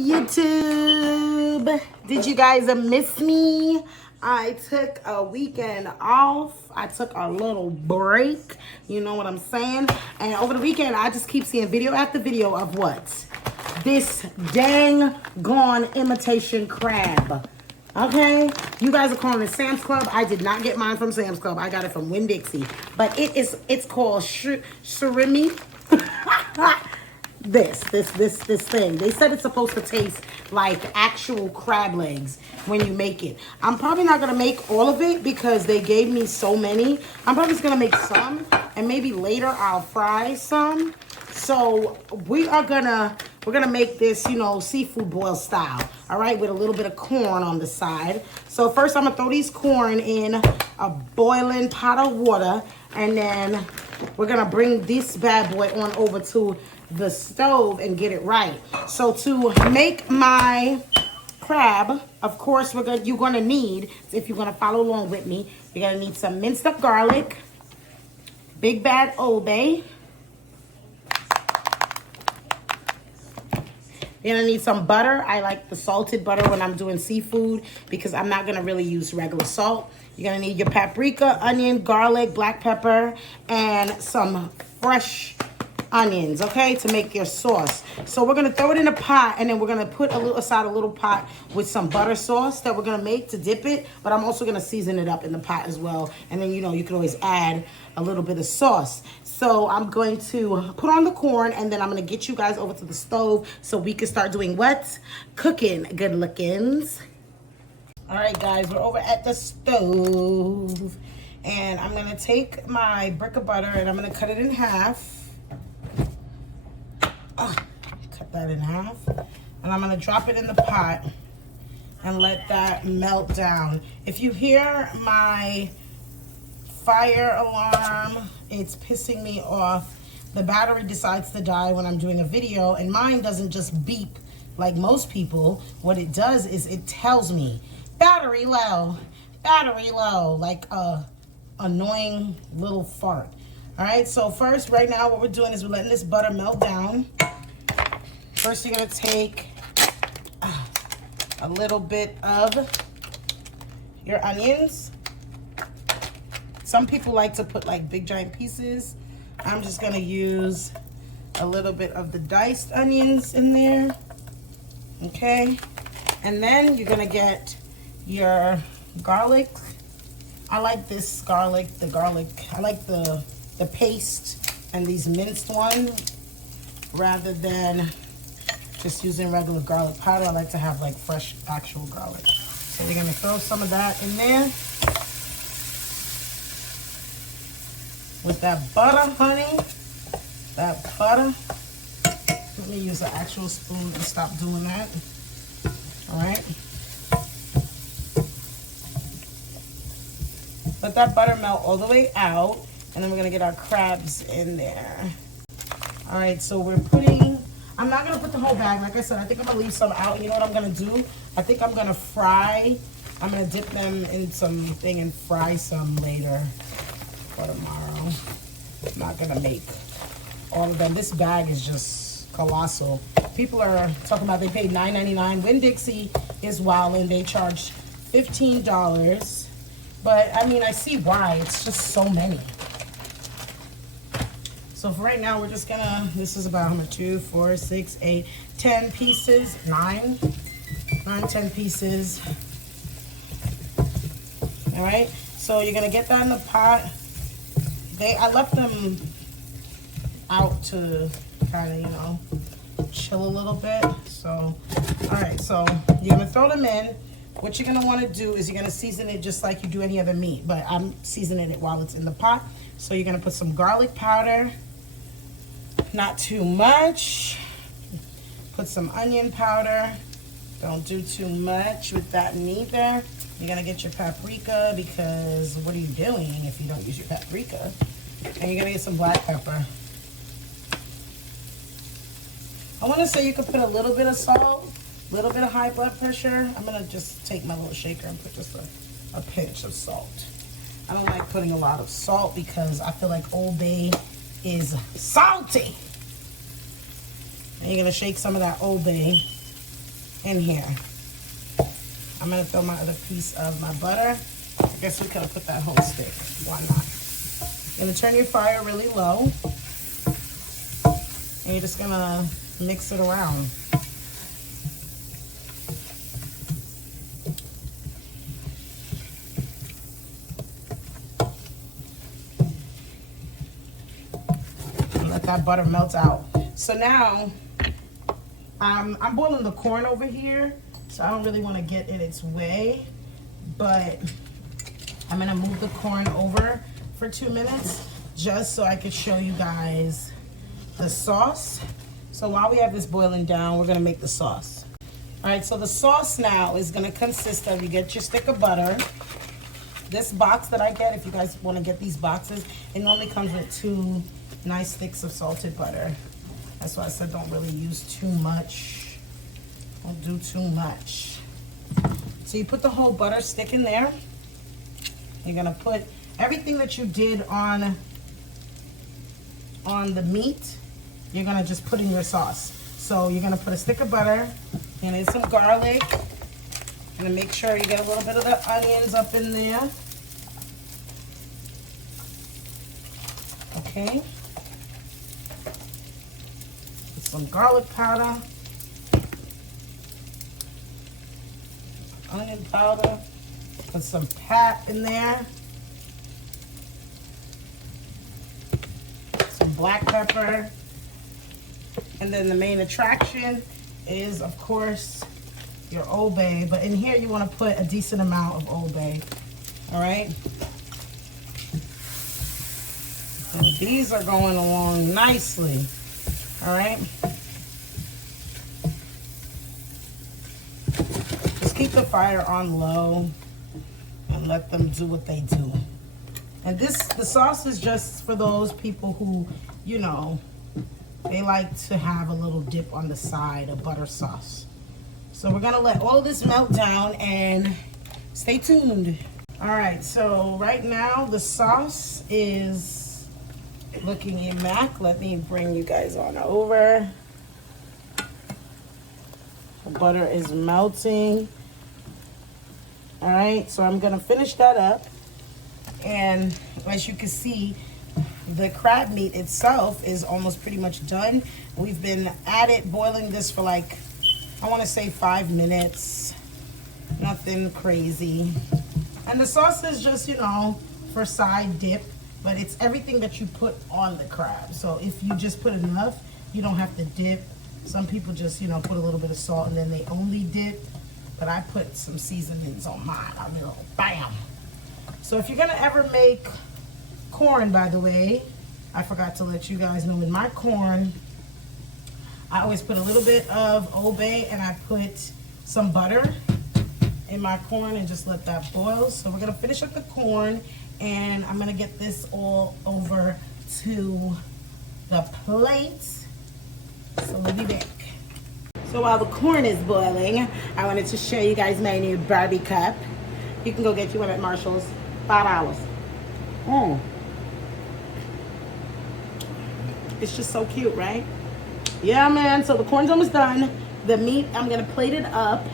YouTube? Did you guys miss me? I took a weekend off. I took a little break. You know what I'm saying? And over the weekend, I just keep seeing video after video of what? This dang gone imitation crab. Okay? You guys are calling it Sam's Club. I did not get mine from Sam's Club. I got it from Winn-Dixie. But it's called Surimi. This thing. They said it's supposed to taste like actual crab legs when you make it. I'm probably not gonna make all of it because they gave me so many. I'm probably just gonna make some, and maybe later I'll fry some. So we're gonna make this, you know, seafood boil style. All right, with a little bit of corn on the side. So first I'm gonna throw these corn in a boiling pot of water, and then we're gonna bring this bad boy on over to the stove and get it right. So to make my crab, of course, you're gonna need, if you're gonna follow along with me, you're gonna need some minced up garlic, big bad Old Bay. You're gonna need some butter. I like the salted butter when I'm doing seafood because I'm not gonna really use regular salt. You're gonna need your paprika, onion, garlic, black pepper, and some fresh onions, okay, to make your sauce. So we're gonna throw it in a pot, and then we're gonna put aside a little pot with some butter sauce that we're gonna make to dip it, but I'm also gonna season it up in the pot as well. And then, you know, you can always add a little bit of sauce. So I'm going to put on the corn, and then I'm gonna get you guys over to the stove so we can start doing what? Cooking, good lookins. All right, guys, we're over at the stove, and I'm gonna take my brick of butter and I'm gonna cut it in half. Cut that in half, and I'm gonna drop it in the pot and let that melt down. If you hear my fire alarm, it's pissing me off. The battery decides to die when I'm doing a video, and mine doesn't just beep like most people. What it does is it tells me battery low, like a annoying little fart. All right, so first, right now, what we're doing is we're letting this butter melt down. First, you're gonna take a little bit of your onions. Some people like to put like big giant pieces. I'm just gonna use a little bit of the diced onions in there, okay? And then you're gonna get your garlic. I like this garlic, I like the paste and these minced ones rather than just using regular garlic powder. I like to have like fresh actual garlic. So you're gonna throw some of that in there with that butter, honey. That butter. Let me use an actual spoon to stop doing that. All right. Let that butter melt all the way out, and then we're gonna get our crabs in there. All right, so we're putting, I'm not gonna put the whole bag. Like I said, I think I'm gonna leave some out. You know what I'm gonna do? I think I'm gonna fry. I'm gonna dip them in something and fry some later for tomorrow. I'm not gonna make all of them. This bag is just colossal. People are talking about they paid $9.99. Winn-Dixie is wild, and they charge $15. But I mean, I see why. It's just so many. So for right now, we're just gonna, this is about how much? 2, 4, 6, 8, 10 pieces, 9, 10 pieces. All right, so you're gonna get that in the pot. I left them out to kind of, you know, chill a little bit. So, all right, so you're gonna throw them in. What you're gonna wanna do is you're gonna season it just like you do any other meat, but I'm seasoning it while it's in the pot. So you're gonna put some garlic powder, not too much. Put some onion powder. Don't do too much with that neither. You're gonna get your paprika, because what are you doing if you don't use your paprika? And you're gonna get some black pepper. I wanna say you could put a little bit of salt, a little bit of high blood pressure. I'm gonna just take my little shaker and put just a pinch of salt. I don't like putting a lot of salt because I feel like Old Bay is salty. And you're gonna shake some of that Old Bay in here. I'm gonna throw my other piece of my butter. I guess we could have put that whole stick. Why not? You're gonna turn your fire really low. And you're just gonna mix it around. And let that butter melt out. So now, I'm boiling the corn over here, so I don't really want to get in its way, but I'm gonna move the corn over for 2 minutes just so I could show you guys the sauce. So while we have this boiling down, we're gonna make the sauce. All right, so the sauce now is gonna consist of, you get your stick of butter. This box that I get, if you guys wanna get these boxes, it normally comes with 2 nice sticks of salted butter. That's why I said don't really use too much. Don't do too much. So you put the whole butter stick in there. You're gonna put everything that you did on the meat, you're gonna just put in your sauce. So you're gonna put a stick of butter and then some garlic. Gonna make sure you get a little bit of the onions up in there. Okay. Some garlic powder, onion powder, put some pat in there, some black pepper, and then the main attraction is, of course, your Old Bay, but in here you want to put a decent amount of Old Bay. All right. So these are going along nicely. All right. Just keep the fire on low and let them do what they do. And the sauce is just for those people who, you know, they like to have a little dip on the side of butter sauce. So we're gonna let all this melt down and stay tuned. All right, so right now the sauce is looking immaculate. Let me bring you guys on over. The butter is melting. All right, so I'm gonna finish that up. And as you can see, the crab meat itself is almost pretty much done. We've been at it boiling this for like, I wanna say 5 minutes. Nothing crazy. And the sauce is just, you know, for side dip. But it's everything that you put on the crab. So if you just put enough, you don't have to dip. Some people just, you know, put a little bit of salt and then they only dip. But I put some seasonings on mine. I mean, bam. So if you're gonna ever make corn, by the way, I forgot to let you guys know, in my corn, I always put a little bit of Old Bay and I put some butter in my corn and just let that boil. So we're gonna finish up the corn. And I'm gonna get this all over to the plate. So we'll be back. So while the corn is boiling, I wanted to show you guys my new Barbie cup. You can go get you one at Marshall's, $5. It's just so cute, right? Yeah, man, so the corn's almost done. The meat, I'm gonna plate it up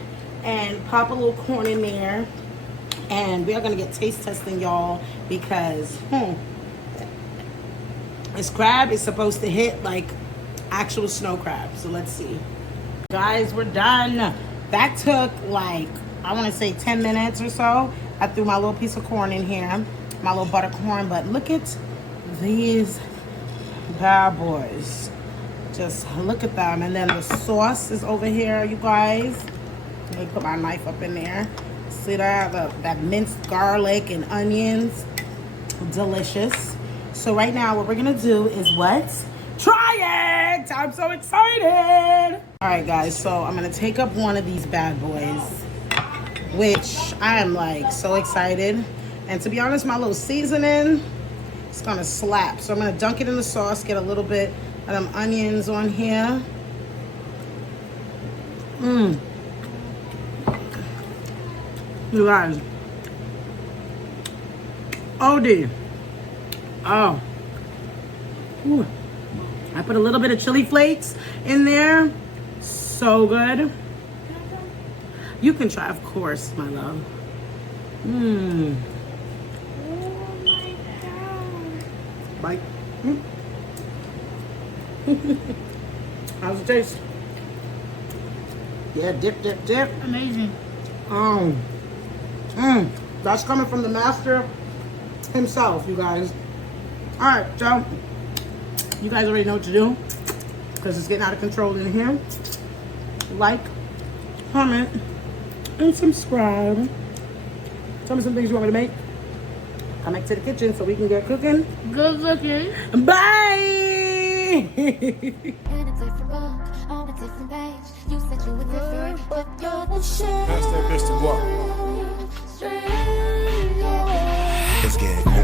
and pop a little corn in there. And we are gonna get taste testing, y'all, because this crab is supposed to hit like actual snow crab. So let's see. Guys, we're done. That took like, I wanna say 10 minutes or so. I threw my little piece of corn in here, my little butter corn, but look at these bad boys. Just look at them. And then the sauce is over here, you guys. Let me put my knife up in there. See that? That minced garlic and onions. Delicious. So right now what we're gonna do is what? Try it! I'm so excited! Alright guys, so I'm gonna take up one of these bad boys, which I am like so excited. And to be honest, my little seasoning, it's gonna slap. So I'm gonna dunk it in the sauce, get a little bit of them onions on here. You guys. OD. Oh. Ooh. I put a little bit of chili flakes in there. So good. You can try, of course, my love. Mmm. Oh my god. Bite. How's it taste? Yeah, dip, dip, dip. Amazing. That's coming from the master himself, you guys. All right, so you guys already know what to do because it's getting out of control in here. Like, comment, and subscribe. Tell me some things you want me to make. Come back to the kitchen so we can get cooking. Good looking. Bye. In a different book, on a different page. You said you were different, but you're the same. Pass that bitch to walk. Stranger. Let's get it.